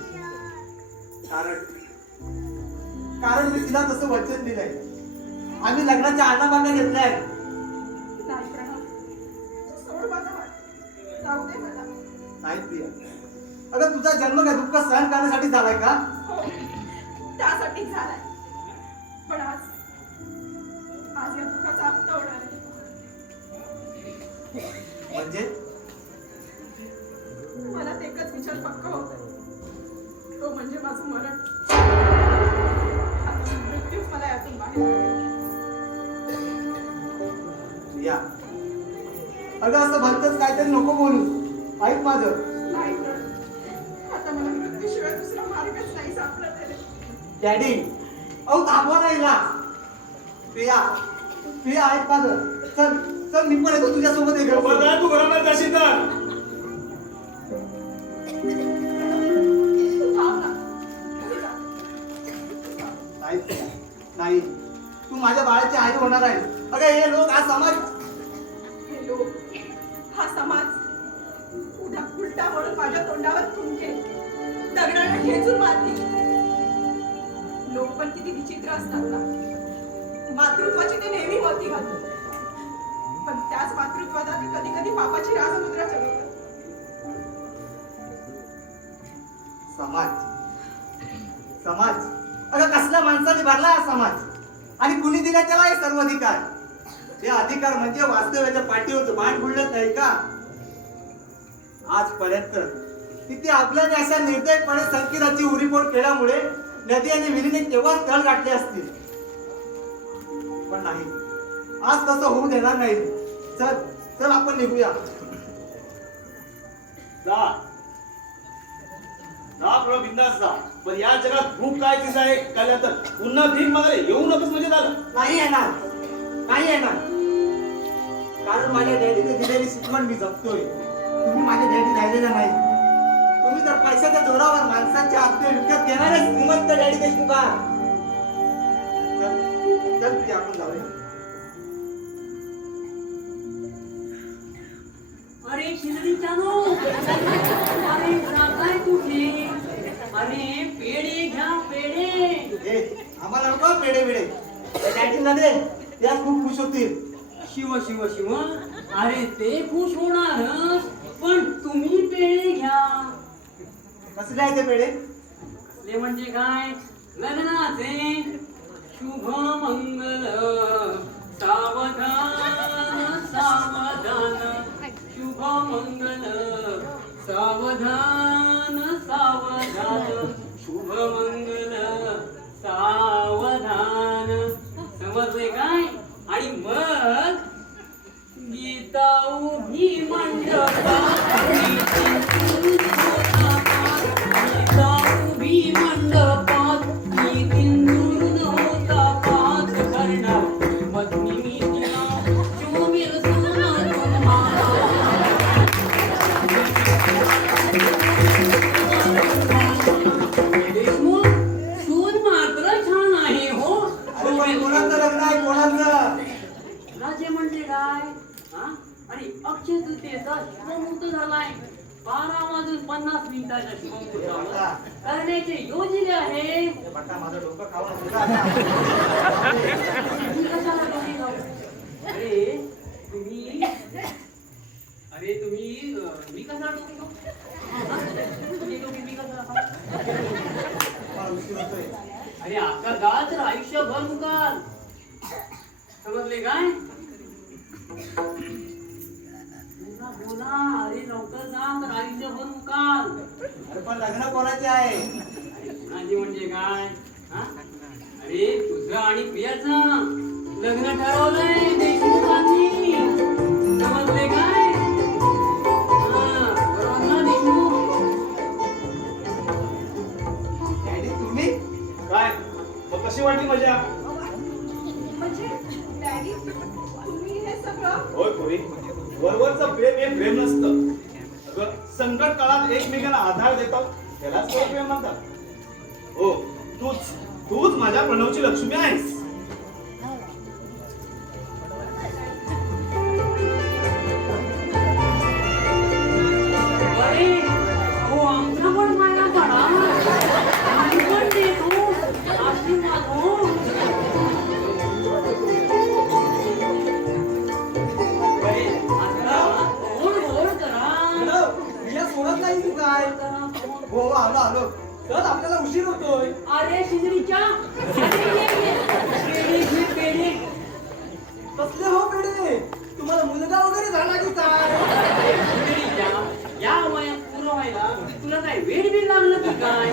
कारण मी तिला तसं वचन दिलंय. आम्ही लग्नाच्या आणाबांना घेतलाय. नाही प्रणव, तू सोड माझा हात. जाऊ दे मला. नाही प्रिया, अगं तुझा जन्म काय दुःख सहन करण्यासाठी झालाय का? हो, त्यासाठीच झालाय. पण आज या दुःखाचा अंत होणार आहे. म्हणजे मला ते एकच विचार पक्का होत, तो म्हणजे माझं मरण. आता मृत्यूच मला यातून बाहेर काढेल. प्रिया, अगं असं भलतच काहीतरी नको बोलू. ऐक माझं. नाही प्रणव, आता मला मृत्यूशिवाय दुसरा मार्गच नाही सापडत आहे. डॅडी, अहो थांबवा नाही ना. प्रिया, प्रिया ऐक माझं. चल चल, मी पण येतो तुझ्यासोबत. एक बघा तू घरामध्ये जाशील तर. तू थांब ना. घरी जा. नाही प्रिया, नाही. तू माझ्या बाळाची आई होणार आहे. अगं हे लोक, हा समाज. हे लोक, हा समाज उद्या उलटा म्हणून माझ्या तोंडावर थुंकेल, दगडाने ठेचून मारतील. लोक पण किती विचित्र असतात ना. मातृत्वाची ते नेहमी वरती घालतात, पण त्याच मातृत्वाला ते कधी कधी पापाची राजमुद्रा चढवतात. समाज, समाज, अगं कसल्या माणसाने भरला हा समाज, आणि कुणी दिला त्याला हे सर्व अधिकार? हे अधिकार म्हणजे वास्तव्याच्या पाठीवरचं बाण गुळत नाही का? आजपर्यंत तिथे आपल्याने अशा निर्दयपणे संकेताची उरीपोट केल्यामुळे नदी आणि विहिरीने केव्हाच तळ गाठले असतील. पण नाही, आज तसं होऊ देणार नाही. चल चल, आपण निघूया. जा जा प्रभू, बिंदास जा. पण या जगात भूक काय तिचा एक कळल्या तर पुन्हा भीक मागायला येऊ नकोस म्हणजे झालं. नाही येणार, नाही येणार. कारण माझ्या डॅडीने दिलेली शिकवण मी जपतोय. तुम्ही माझ्या डॅडी राहिलेला नाही. तुम्ही तर पैशाच्या जोरावर माणसांच्या आत्मे विकत घेणारे श्रीमंत डॅडी देशमुख आहात. चल चल प्रिया, आपण जाऊया. अरे खिलडीच्यानो, अरे जाताय कुठे? अरे पेढे घ्या, पेढे. आम्हाला नको पेढे बिडे. डॅडींना दे, त्या खूप खुश होतील. शिव शिव शिव, अरे ते खुश होणारच, पण तुम्ही पेढे घ्या. कसले आहे ते पेढे? ते म्हणजे काय? लग्नाचे शुभ मंगल सावधान सावधान, शुभ मंगल सावधान सावधान, शुभ मंगल सावधान. मिनिटाच्या शुभमुहूर्तावर करण्याचे योजले आहे. बटा माझं डोकं खाऊ नको. तुम्ही कशाला डोके खाऊ? अरे तुम्ही मी कशाला डोके खाऊ? तुझे डोके मी कशाला खाऊ? मला उशीर होतोय. अरे आपला गाळ तर आयुष्यभर मुकाल. समजले काय? बोला अरे लवकर जा तर आयुष्यभर मुकाल. अरे पण लग्न कोणाचे आहे? कोणाची म्हणजे काय? हा? अरे तुझं आणि प्रियाचं लग्न ठरवलंय देशमुखांनी. समजले काय? हा, बरोबर ना देशमुख? डॅडी तुम्ही? काय मग कशी वाटली मजा? म्हणजे डॅडी तुम्ही हे सगळं होय पोरी, वरवरचं प्रेम हे प्रेम नसतं. अगं, संकट काळात एकमेकांना आधार देतात त्यालाच खरं प्रेम म्हणतात. हो, तूच माझ्या प्रणवची लक्ष्मी आहेस. अरे हो आमचा पण माया काढा. आम्ही पण देतो आशीर्वाद हो. अरे आता गोड गोड करा. प्रिया सोडत नाही तू काय? हो आलो. तर आपल्याला उशीर होतोय. अरे शिजरीच्या पेढे कसले हो पेढे? तुम्हाला मुलगा वगैरे झाला की काय? या वयात पूर्ण व्हायला तुला काय वेळ बिल लागलं की काय?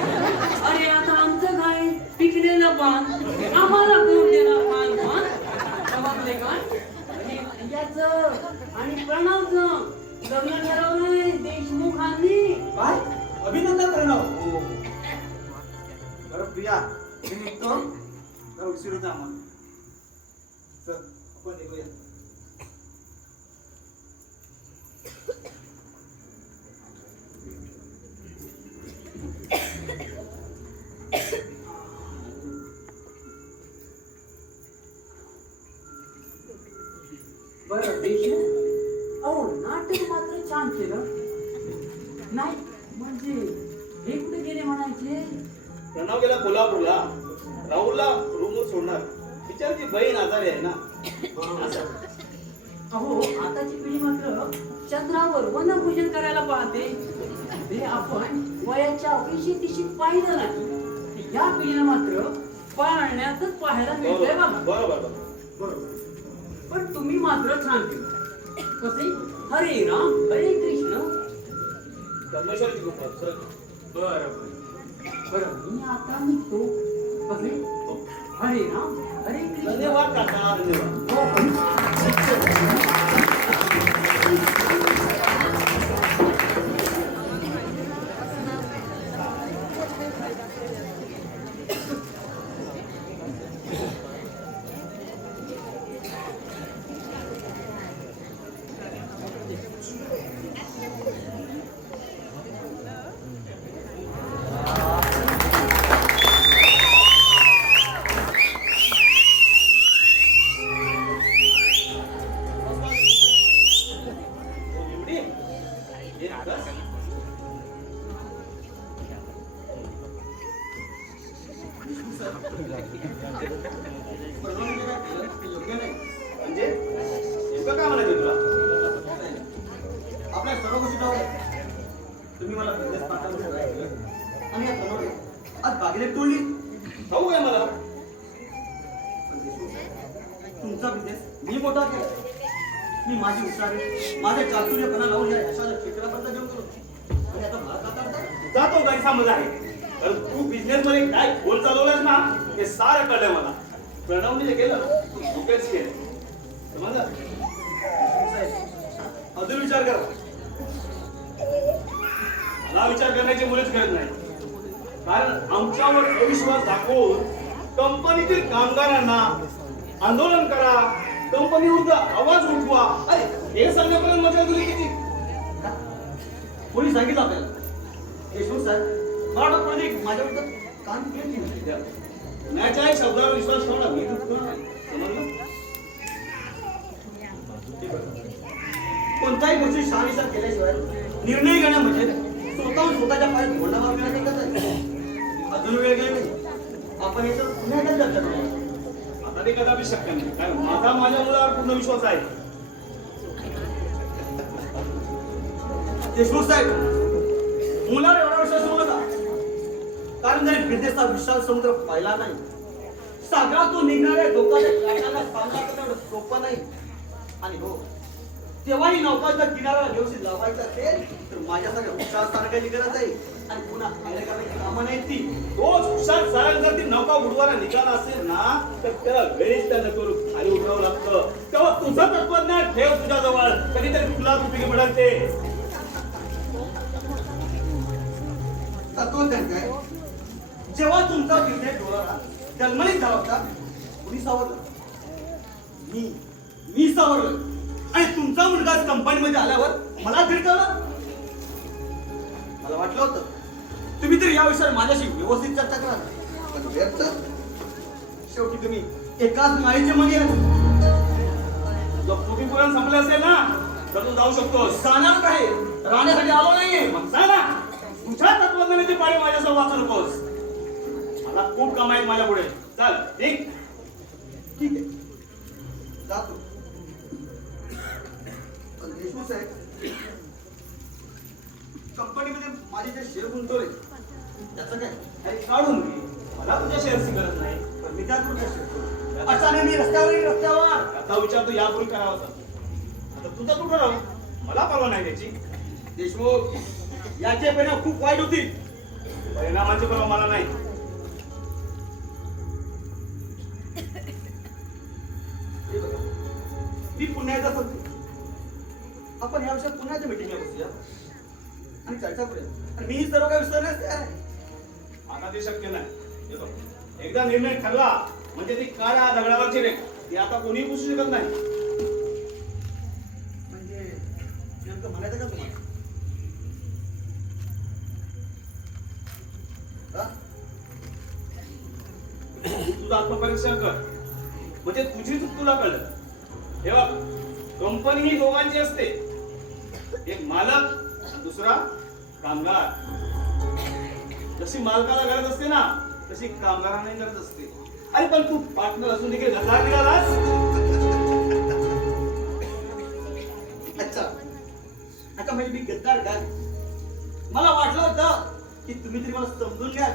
अरे आता आमचं काय पिकलेलं पान आम्हाला कोण देणार पान? समजले काय? आणि प्रियाचं आणि प्रणवचं लग्न ठरवलंय देशमुखांनी. काय? अभिनंदन प्रणव. बरं प्रिया मी निघतो. जरा उशीर होता आम्हाला. चल आपण निघूया. बरं देशमुख अहो नाटक मात्र छान केलं नाही. म्हणजे हे कुठे गेले म्हणायचे? प्रणव गेला कोल्हापूरला. राहुलला रूमवर सोडणार. बिचारची बहीण आजारी आहे ना. असं. अहो आताची पिढी मात्र चंद्रावर वनभोजन करायला पाहते. ते आपण वयाच्या 20-30 पाहिलं नाही. या पिढीला मात्र पाळण्यातच पाहायला मिळतंय बघा. बरोबर. पण तुम्ही मात्र छान केलं. कसे हरे राम हरे कृष्ण. कर्मचारी बरं मी आता निघतो. कसे हरे राम हरे कृष्ण. धन्यवाद काका, धन्यवाद. हो. म्हणजे नेमकं काय म्हणायचं तुला? आपल्या सर्व गोष्टी जाऊ दे. तुम्ही मला बिझनेस पार्टनर आणि या प्रणवने आज बागेत तोडली. ठाऊक आहे मला. पण देशमुख साहेब, तुमचा बिझनेस मी मोठा केला. मी माझी हुशारी माझे चातुर्यपणा लावून या यशाच्या क्षेत्रापर्यंत घेऊन गेलो. आणि आता मला का करता? जातो काही समज आहे. तर तू बिझनेस मध्ये काय गोल चालवलास ना हे सारं कळलंय मला. प्रणवने जे केलं तू धोक्याच केलं. समजलं? देशमुख साहेब, अजून विचार कर. मला विचार करण्याची मुलीच गरज नाही. कारण आमच्यावर अविश्वास दाखवून कंपनीतील कामगारांना आंदोलन करा, कंपनी विरुद्ध आवाज उठवा, अरे हे सांगण्यापर्यंत मजा तुला किती? कोणी सांगितलं आपल्याला? देशमुख साहेब, मला वाटतं कोणी माझ्या विरुद्ध काम केली नाही. कुणाच्याही शब्दावर विश्वास ठेवला मी चुकलो नाही. समजलं? कोणत्याही गोष्टी शहानिशा केल्याशिवाय निर्णय घेण्यामध्ये स्वतःहून स्वतःच्या पायात आपण याच्यावर पुन्हा एकदा चर्चा करूया. आता ते कदापि शक्य नाही, कारण माझा माझ्या मुलावर पूर्ण विश्वास आहे. देशमुख साहेब, मुलावर एवढा विश्वास ठेवू नका. कारण जरी विदेशचा विशाल समुद्र पाहिला नाही, सागरातून निघणाऱ्या धोकाच्या काठाला सामना करणं सोपं नाही. आणि हो, तेव्हाही नौकाच्या किनाऱ्याला व्यवस्थित लावायचं असेल तर माझ्यासारख्या हुशार सारख्याची गरज आहे. आणि पुन्हा खायला करायची कामं नाही ती. तोच हुशार सारंग जर ती नौका उडवायला निघाला असेल ना, तर त्याला वेळीच त्या नौकेवर खाली उतरावं लागतं. तेव्हा तुझं तत्वज्ञान ठेव तुझ्याजवळ, कधीतरी तुला उपयोगी पडेल ते. तत्वज्ञान काय? जेव्हा तुमचा बिझनेस डोळा जन्मनीत झाला होता, कुणी सावरलं? मी सावरलं. आणि तुमचा मुलगा कंपनीमध्ये आल्यावर मला धिरकावलं. मला वाटलं होतं तुम्ही तर या विषयावर माझ्याशी व्यवस्थित चर्चा करा, पण व्यर्थ. शेवटी तुम्ही एकाच माळीचे मणी आहेत. तुझं पोटीपुरण संपलं असेल ना, तर तू जाऊ शकतोस. जाणार काय? राहण्यासाठी आलो नाहीये. मग जा ना, तुझ्या तत्वज्ञानाची पाळी माझ्यासह वाचू नकोस. मला खूप कमाई माझ्या पुढे. चल ठीक. ठीक आहे, जातो. पण देशमुख साहेब, कंपनीमध्ये माझे जे शेअर गुंतवले त्याचं काय? अरे काढून घे, मला तुझ्या शेअरची गरज नाही. पण मी त्यात कुठे शेअर करू? अचानक मी रस्त्यावर आता विचार तू यापूर्वी करावा होता. आता तुझा तू ठरव, मला परवा नाही त्याची. देशमुख, याचे परिणाम खूप वाईट होतील. परिणामाची परवा मला नाही. हे बघा, मी पुन्हा एकदा सांगतो, आपण या विषयात पुन्हा एकदा मीटिंगला बसूया आणि चर्चा करूया. आणि मी सर्व काही विसरण्यास तयार आहे. आता ते शक्य नाही. हे बघ, एकदा निर्णय ठरला म्हणजे ती काळ्या दगडावरची रेख, ती आता कोणीही पुसू शकत नाही. म्हणजे नेमकं म्हणायचं का तुम्हाला? हा? तुझं आत्मपरीक्षण कर, म्हणजे तुझी चूक तुला कळलं. हे बघ, कंपनी ही दोघांची असते. एक मालक, दुसरा कामगार. जशी मालकाला गरज असते ना, तशी कामगारांना गरज असते. अरे पण तू पार्टनर असून देखील गद्दार निघालास. अच्छा, आता म्हणजे मी गद्दार काय? मला वाटलं होतं की तुम्ही तरी मला समजून घ्या,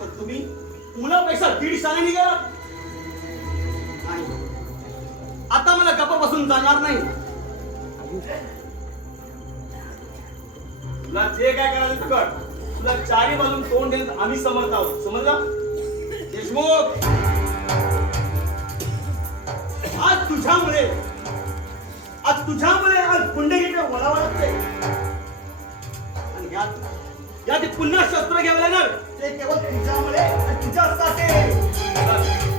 पण तुम्ही मुलापेक्षा 1.5 शाणे निघालात. नाही, आता मला गप्पा बसून जाणार नाही. तुला जे काय करायचं ते कर. तुला चारी बाजून तोंड देण्यात आम्ही समर्थ आहोत. समजलं? देशमुख, आज तुझ्यामुळे आज गुंडगिरीच्या वळावळत आहे. आणि यात पुन्हा शस्त्र घ्यावे लागणार. ते केवळ तुझ्यामुळे आणि तुझ्यासाठी.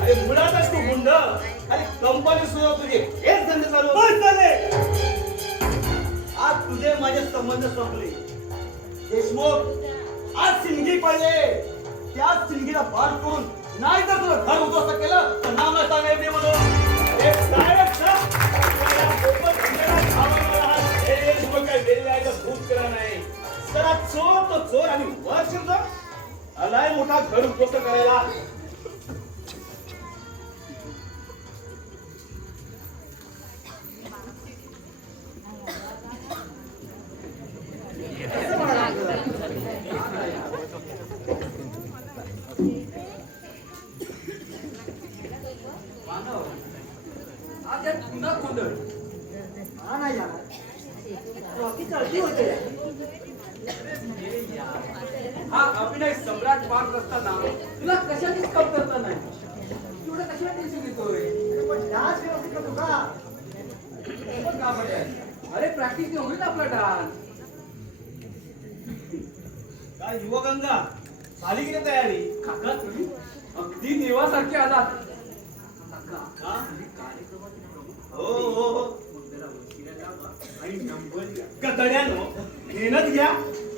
अरे मुळातच तू गुंड. अरे कंपनी सुद्धा तुझे हेच धंदे चालू झाले. आज तुझे माझे संबंध संपले. देशमुख, आज सिंगी पाहिजे. त्या सिंगीला बार करून नाही तर तुला घर उद्ध्वस्त केलं तर नाव नाही सांगायचं नाही म्हणून. एक साहेब साहेब, आपल्याला गोपन गुन्हेगार धावायला आहात. हे मग काय वेळेला यायचं भूत करा नाही. जरा चोर तो चोर आणि वर शिरतो आलाय मोठा घर उद्ध्वस्त करायला. आज यात पुन्हा गोंधळ. हा नाही जाणार. बाकी चढती होते. हा अभिनय सम्राट पार्क असताना तुला कशाचीच कमतरता नाही. एवढं कशाला टेन्शन घेतोय? पण डान्स व्यवस्थित करतो का? पण का बरं? अरे प्रॅक्टिस होईल आपला डान्स. काय युवगंगा झाली की नाही तयारी? काका तुम्ही अगदी देवासारखे आलात. काका, हा? कार्यक्रमातील प्रमुख हो हो हो. आणि नंबर घ्या. गदड्यानो, मेहनत घ्या,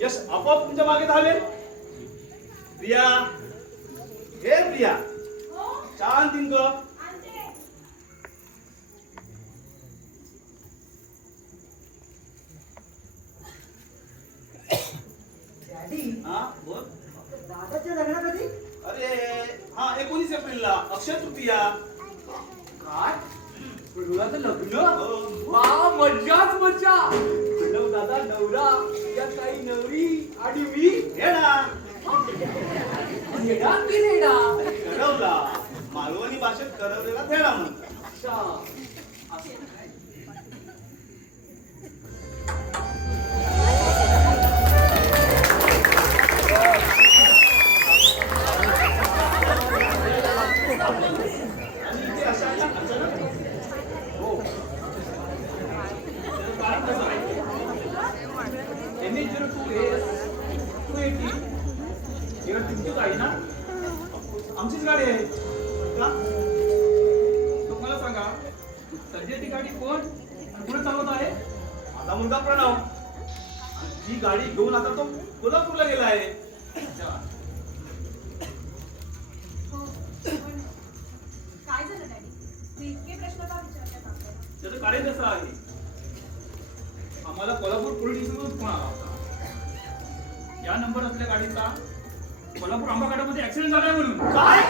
यश आपोआप तुमच्या मागे धावेल. प्रिया, हे प्रिया, चहा आण 3 कप. डॅडी, हा बोल. दादाच्या लग्न कधी? अरे हा 19 19 एप्रिलला अक्षय तृतीया. काय प्रणवदाचं लग्न हो. वा मज्जाच मज्जा. प्रणवदादा नवरा या काही नवरी आणि मी हे ना येडा की रेडा. करवला, मालवणी भाषेत करवलेला फेडा म्हणतात. अच्छा असं. आणि इथे अचानक हो त्याचं कारण कसं आहे? NH02S 280 ही गाडी तुमचीच आहे ना? आमचीच गाडी आहे का? तुम्हाला सांगा सध्या ती गाडी कोण आणि पुढे चालवत आहे? माझा मुलगा प्रणव. आणि ती गाडी घेऊन आता तो कोल्हापूरला गेला आहे. हो, पण काय झालं डॅडी? मी इतके प्रश्न का विचारतात आपल्याला? त्याचं कारण कसं आहे? आम्हाला कोल्हापूर पोलीस स्टेशनवरून फोन आला होता. या नंबर असलेल्या गाडीचा कोल्हापूर आंबाघाटामध्ये ऍक्सिडेंट झालाय म्हणून. काय?